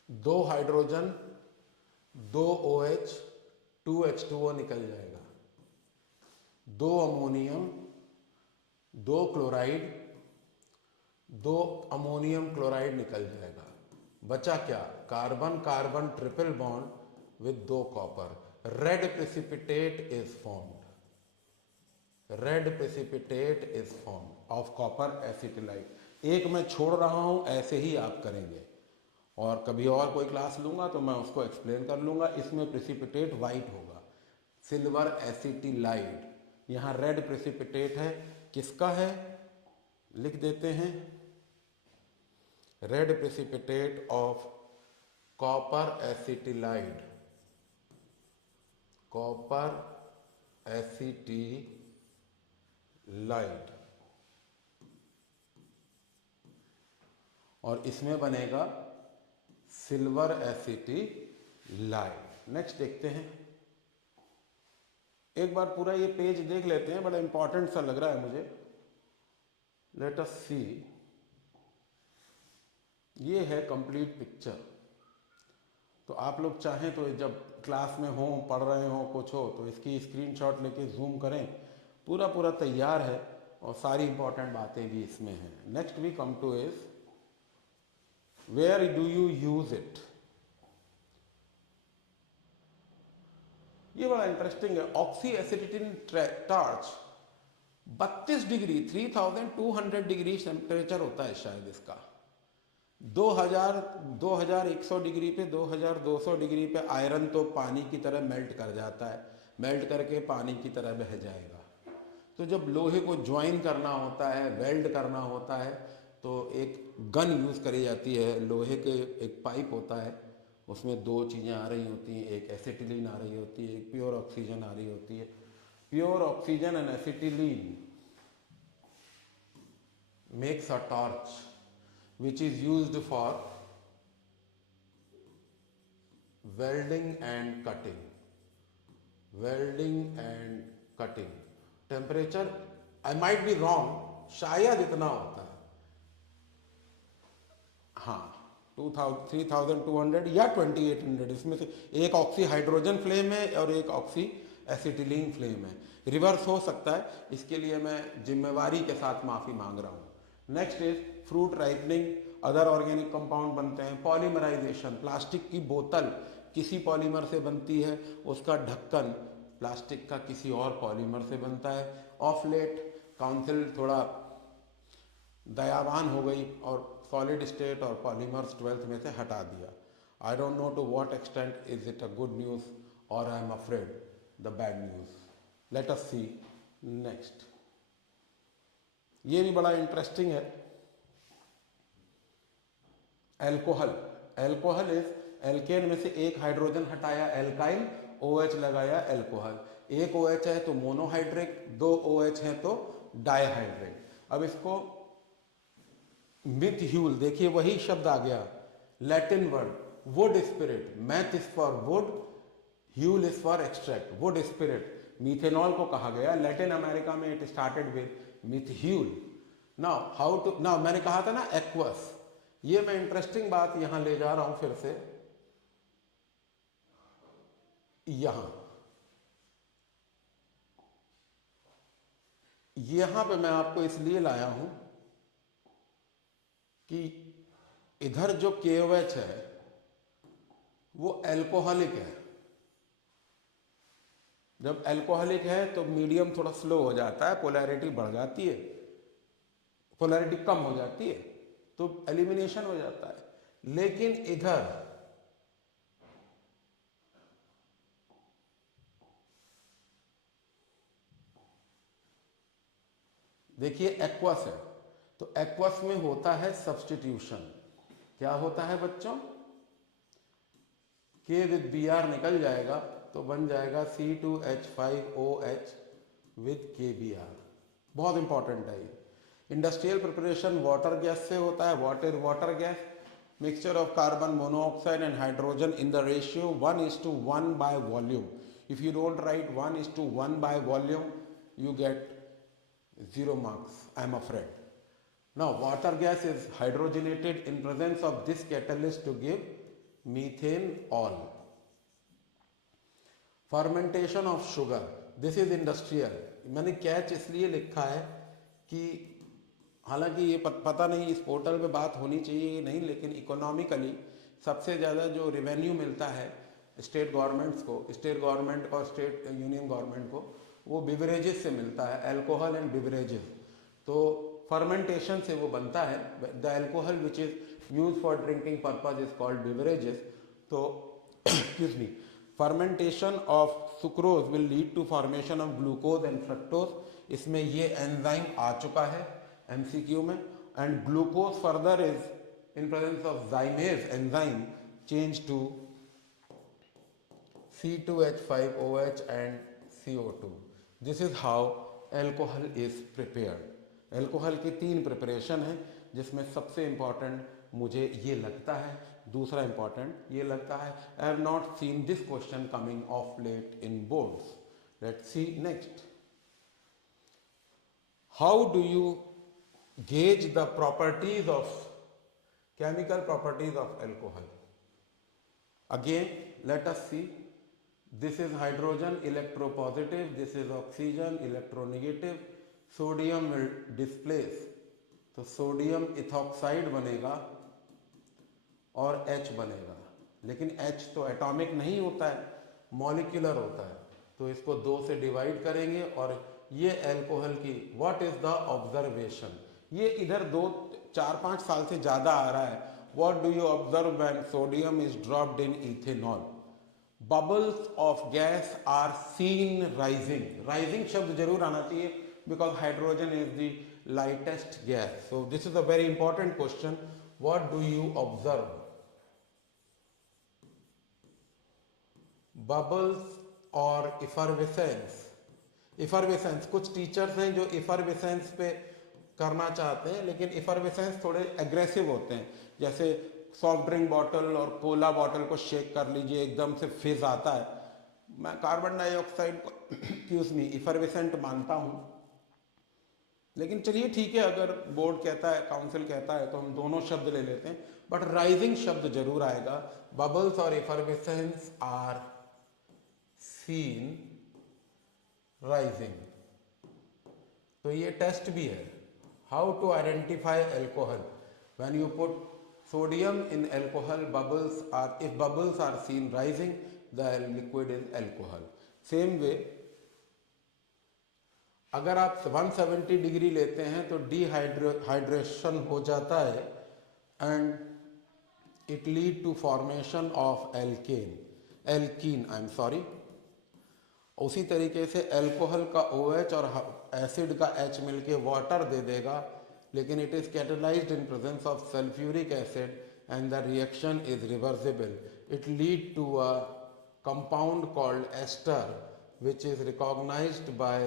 2 hydrogen 2 OH 2 H2O निकल जाएगा, 2 अमोनियम 2 क्लोराइड 2 अमोनियम क्लोराइड निकल जाएगा। बचा क्या? Carbon carbon triple bond with 2 copper. Red precipitate is formed, red precipitate is formed of copper acetylide. एक मैं छोड़ रहा हूं, ऐसे ही आप करेंगे, और कभी और कोई क्लास लूंगा तो मैं उसको एक्सप्लेन कर लूंगा। इसमें प्रेसिपिटेट वाइट होगा, सिल्वर एसिटिलाइट। यहां रेड प्रेसिपिटेट है, किसका है लिख देते हैं, red precipitate of copper acetylide, copper acetylide. और इसमें बनेगा सिल्वर एसिटिलाइड। नेक्स्ट देखते हैं, एक बार पूरा ये पेज देख लेते हैं, बड़ा इंपॉर्टेंट सा लग रहा है मुझे। लेट अस सी, ये है कंप्लीट पिक्चर। तो आप लोग चाहें तो जब क्लास में हो, पढ़ रहे हो, कुछ हो, तो इसकी स्क्रीनशॉट लेके जूम करें, पूरा पूरा तैयार है और सारी इंपॉर्टेंट बातें भी इसमें हैं। Next we come to is where do you use it. ये बड़ा इंटरेस्टिंग है। Oxyacetylene torch 32 degree 3200 degree temperature होता है शायद इसका। 2100 डिग्री पे 2200 डिग्री पे आयरन तो पानी की तरह मेल्ट कर जाता है, मेल्ट करके पानी की तरह बह जाएगा। तो जब लोहे को ज्वाइन करना होता है, वेल्ड करना होता है, तो एक गन यूज़ करी जाती है। लोहे के एक पाइप होता है, उसमें 2 चीज़ें आ रही होती हैं, एक एसिटिलीन आ रही होती है, एक प्योर ऑक्सीजन आ रही होती है। Pure oxygen and acetylene makes a torch which is used for welding and cutting, welding and cutting. Temperature I might be wrong, शायद इतना होता है, हाँ 3200 या 2800, इसमें से एक ऑक्सी हाइड्रोजन फ्लेम है और एक ऑक्सी एसिटिलीन फ्लेम है। रिवर्स हो सकता है, इसके लिए मैं जिम्मेवारी के साथ माफ़ी मांग रहा हूँ। Next is fruit ripening, other organic compound बनते हैं। पॉलीमराइजेशन, प्लास्टिक की बोतल किसी पॉलीमर से बनती है, उसका ढक्कन प्लास्टिक का किसी और पॉलीमर से बनता है। ऑफ लेट काउंसिल थोड़ा दयावान हो गई और सॉलिड स्टेट और पॉलीमर्स 12th में से हटा दिया। I don't know to what extent is it a good news और I am afraid the bad news. Let us see next. ये भी बड़ा इंटरेस्टिंग है। एल्कोहल, एल्कोहल इज एल्केन में से एक हाइड्रोजन हटाया एल्काइल, OH लगाया एल्कोहल। एक OH है तो मोनोहाइड्रिक, 2 OH है तो डायहाइड्रिक। अब इसको मिथह्यूल, देखिए वही शब्द आ गया, Latin word wood spirit. Meth is for wood, hyl is for extract, wood spirit. Methanol को कहा गया, लैटिन अमेरिका में it started with methyl. Now how to, now मैंने कहा था ना एक्वस, ये मैं इंटरेस्टिंग बात यहां ले जा रहा हूं फिर से। यहां पे मैं आपको इसलिए लाया हूं कि इधर जो KOH है वो एल्कोहलिक है। जब एल्कोहलिक है तो मीडियम थोड़ा स्लो हो जाता है, पोलैरिटी बढ़ जाती है, पोलैरिटी कम हो जाती है, तो एलिमिनेशन हो जाता है। लेकिन इधर देखिए एक्वस है, तो एक्वस में होता है सब्स्टिट्यूशन। क्या होता है बच्चों? K विद Br निकल जाएगा, तो बन जाएगा C2H5OH विद KBr। बहुत इंपॉर्टेंट है ये। इंडस्ट्रियल प्रिपरेशन वाटर गैस से होता है। What is water gas? Mixture of carbon monoxide and hydrogen in the ratio 1:1 by volume. If you don't write 1:1 by volume you get 0 marks, I am afraid. Now water gas is hydrogenated in presence of this catalyst to give methanol. Fermentation of sugar, this is industrial। मैंने catch इसलिए लिखा है कि हालांकि ये पता नहीं इस पोर्टल पे बात होनी चाहिए नहीं, लेकिन इकोनॉमिकली सबसे ज़्यादा जो रेवेन्यू मिलता है स्टेट गवर्नमेंट्स को, स्टेट गवर्नमेंट और स्टेट यूनियन गवर्नमेंट को, वो बिवरेजेस से मिलता है, अल्कोहल एंड बिवरेजेस। तो फर्मेंटेशन से वो बनता है। The alcohol which is use for drinking purpose is called beverages. तो excuse me, fermentation of sucrose will lead to formation of glucose and fructose. इसमें ये एंजाइम आ चुका है एमसीक्यू में। And glucose further is in presence of zymase enzyme change to C2H5OH and CO2। This is how alcohol is prepared. Alcohol की 3 preparation है, जिसमें सबसे इंपॉर्टेंट मुझे ये लगता है, दूसरा इंपॉर्टेंट ये लगता है। I have not seen this question coming of late in boards. Let's see next. How do you gauge the properties of chemical properties of alcohol? Again let us see. This is hydrogen electropositive, this is oxygen electronegative, sodium will displace, तो sodium ethoxide बनेगा और H बनेगा। लेकिन H तो atomic नहीं होता है, molecular होता है। तो इसको 2 से डिवाइड करेंगे और ये एल्कोहल की व्हाट इज द ऑब्जर्वेशन, ये इधर 4-5 साल से ज़्यादा आ रहा है। What do you observe when sodium is dropped in ethanol? Bubbles of gas are seen rising। Rising शब्द जरूर आना चाहिए because hydrogen is the lightest gas। So this is a very important question। What do you observe? Bubbles or effervescence? Effervescence, कुछ teachers हैं जो effervescence पे करना चाहते हैं, लेकिन effervescence थोड़े एग्रेसिव होते हैं। जैसे सॉफ्ट ड्रिंक बॉटल और कोला बॉटल को शेक कर लीजिए, एकदम से फिज आता है। मैं कार्बन डाइऑक्साइड को एक्सक्यूज मी इफरवेसेंट मानता हूं, लेकिन चलिए ठीक है, अगर बोर्ड कहता है, काउंसिल कहता है, तो हम दोनों शब्द ले लेते हैं। बट राइजिंग शब्द जरूर आएगा। बबल्स और इफरवेसेंस आर सीन राइजिंग। तो ये टेस्ट भी है, how to identify alcohol. When you put sodium in alcohol, if bubbles are seen rising, the liquid is alcohol। Same way, अगर आप 170 डिग्री लेते हैं तो डिहाइड्रेशन हो जाता है and it lead to formation of alkene I am sorry. उसी तरीके से एल्कोहल का OH और एसिड का H मिलके वाटर दे देगा, लेकिन it is catalyzed in presence of sulfuric acid and the reaction is reversible। It lead to a compound called ester which is recognized by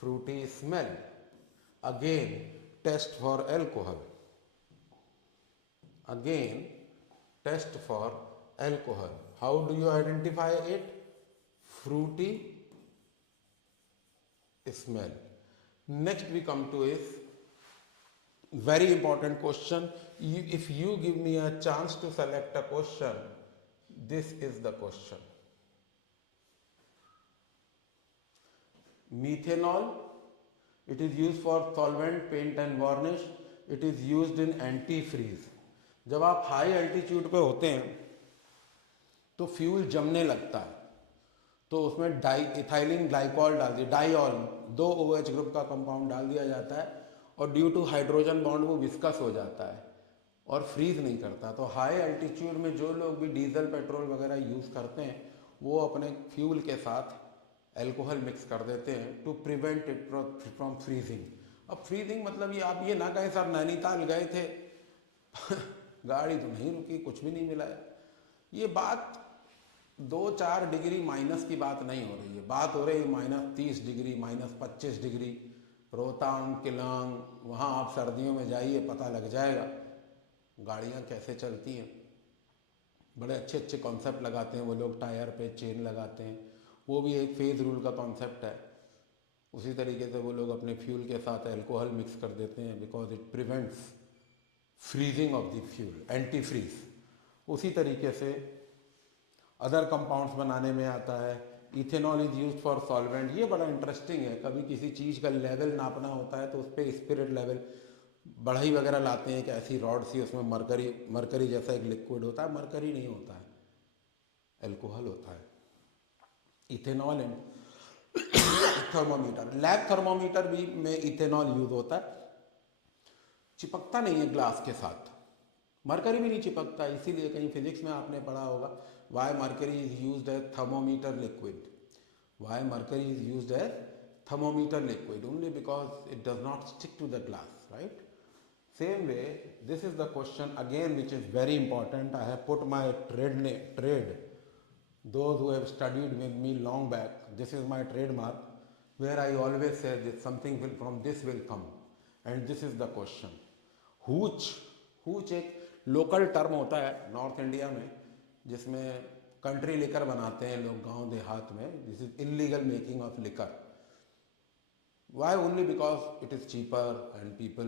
fruity smell। Again test for alcohol, again test for alcohol। How do you identify it? Fruity smell। Next we come to is very important question। If you give me a chance to select a question, this is the question। Methanol, it is used for solvent, paint and varnish। It is used in antifreeze। जब आप high altitude पे होते हैं तो fuel जमने लगता है, तो उसमें इथाइलिन ग्लाइकॉल डाल दिया, डाइऑल 2 OH ग्रुप का कंपाउंड डाल दिया जाता है, और ड्यू टू हाइड्रोजन बॉन्ड वो विस्कस हो जाता है और फ्रीज नहीं करता। तो हाई एल्टीट्यूड में जो लोग भी डीजल पेट्रोल वगैरह यूज़ करते हैं, वो अपने फ्यूल के साथ अल्कोहल मिक्स कर देते हैं to prevent it from freezing. अब फ्रीजिंग मतलब ये आप ये ना कहें सर नैनीताल गए थे गाड़ी तो नहीं रुकी, कुछ भी नहीं मिला है। ये बात 2-4 डिग्री माइनस की बात नहीं हो रही है, बात हो रही है -30 डिग्री, -25 डिग्री। रोहतांग, केलांग, वहाँ आप सर्दियों में जाइए, पता लग जाएगा गाड़ियाँ कैसे चलती हैं। बड़े अच्छे अच्छे कॉन्सेप्ट लगाते हैं वो लोग, टायर पे चेन लगाते हैं, वो भी एक फेज रूल का कॉन्सेप्ट है। उसी तरीके से वो लोग अपने फ्यूल के साथ अल्कोहल मिक्स कर देते हैं, because it prevents freezing of the fuel, anti freeze. उसी तरीके से अदर कंपाउंड्स बनाने में आता है। Ethanol is used for solvent. ये बड़ा इंटरेस्टिंग है, कभी किसी चीज़ का लेवल नापना होता है तो उस पर स्पिरिट लेवल, बढ़ई वगैरह लाते हैं, एक ऐसी रॉड सी, उसमें मरकरी जैसा एक लिक्विड होता है। मरकरी नहीं होता है, अल्कोहल होता है। Ethanol and thermometer, lab thermometer भी में इथेनॉल यूज होता है। चिपकता नहीं है ग्लास के साथ, मरकरी भी नहीं चिपकता, इसीलिए कहीं फिजिक्स में आपने पढ़ा होगा why mercury is used as thermometer liquid. Why mercury is used as thermometer liquid only because it does not stick to the glass, right? Same way, this is the question again which is very important. I have put my trade, those who have studied with me long back, this is my trademark, where I always say that something will from this will come, and this is the question. Hooch एक local term होता है north India में, जिसमें country liquor बनाते हैं लोग गांव देहात में। This is illegal making of liquor. Why? Only because it is cheaper and people,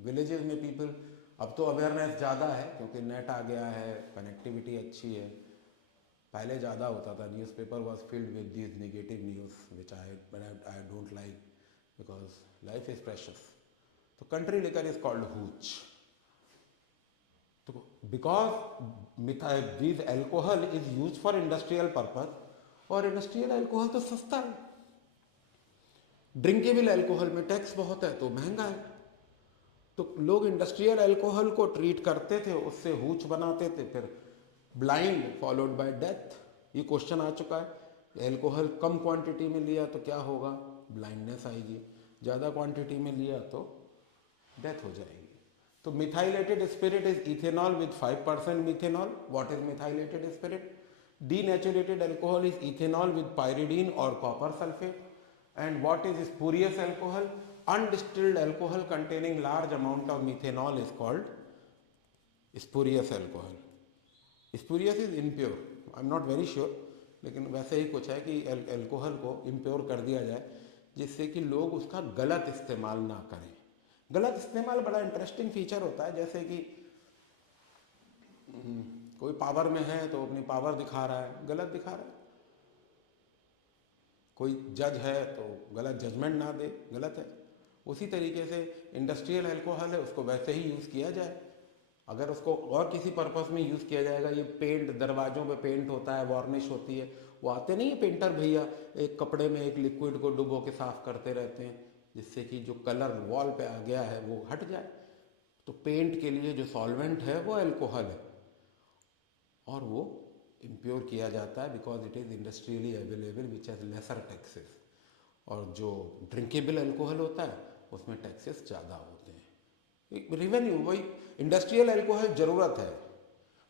villages में पीपल, अब तो अवेयरनेस ज़्यादा है क्योंकि नेट आ गया है, कनेक्टिविटी अच्छी है। पहले ज़्यादा होता था, newspaper was filled with this negative news which I don't like because life is precious. तो country liquor is called Hooch. तो because this alcohol is use for industrial purpose, और इंडस्ट्रियल एल्कोहल तो सस्ता है। ड्रिंकेबल एल्कोहल में tax बहुत है तो महंगा है, तो लोग इंडस्ट्रियल एल्कोहल को ट्रीट करते थे, उससे हूच बनाते थे, फिर ब्लाइंड फॉलोड बाय डेथ। ये क्वेश्चन आ चुका है। एल्कोहल कम क्वांटिटी में लिया तो क्या होगा? ब्लाइंडनेस आएगी। ज़्यादा क्वांटिटी में लिया तो डेथ हो जाएगी। तो methylated spirit is ethanol with 5% methanol. What is methylated spirit? Denatured alcohol is ethanol with pyridine और copper sulphate. And what is spurious alcohol? Undistilled alcohol containing large amount of methanol is called spurious alcohol. Spurious is impure. I'm not very sure, लेकिन वैसे ही कुछ है कि alcohol को impure कर दिया जाए जिससे कि लोग उसका गलत इस्तेमाल ना करें। गलत इस्तेमाल बड़ा इंटरेस्टिंग फीचर होता है, जैसे कि कोई पावर में है तो अपनी पावर दिखा रहा है, गलत दिखा रहा है। कोई जज है तो गलत जजमेंट ना दे, गलत है। उसी तरीके से इंडस्ट्रियल अल्कोहल है, उसको वैसे ही यूज़ किया जाए। अगर उसको और किसी पर्पस में यूज़ किया जाएगा, ये पेंट, दरवाज़ों पे पेंट होता है, वार्निश होती है, वो आते नहीं है पेंटर भैया, एक कपड़े में एक लिक्विड को डुबो के साफ़ करते रहते हैं जिससे कि जो कलर वॉल पे आ गया है वो हट जाए। तो पेंट के लिए जो सॉल्वेंट है वो अल्कोहल है, और वो इम्प्योर किया जाता है because it is industrially available which has lesser taxes. और जो ड्रिंकेबल अल्कोहल होता है उसमें टैक्सेस ज़्यादा होते हैं। रिवेन्यू, वही इंडस्ट्रियल अल्कोहल ज़रूरत है,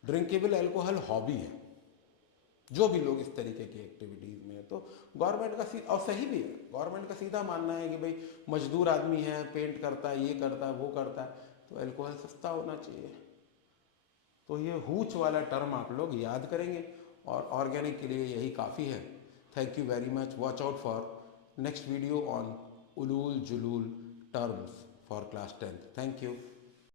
ड्रिंकेबल अल्कोहल हॉबी है। जो भी लोग इस तरीके की एक्टिविटीज़ में है तो गवर्नमेंट का और सही भी है, गवर्नमेंट का सीधा मानना है कि भाई मजदूर आदमी है, पेंट करता है, ये करता है, वो करता है, तो अल्कोहल सस्ता होना चाहिए। तो ये हूच वाला टर्म आप लोग याद करेंगे, और ऑर्गेनिक के लिए यही काफ़ी है। Thank you very much. Watch out for next video on उलूल जुलूल terms for class 10th। Thank you.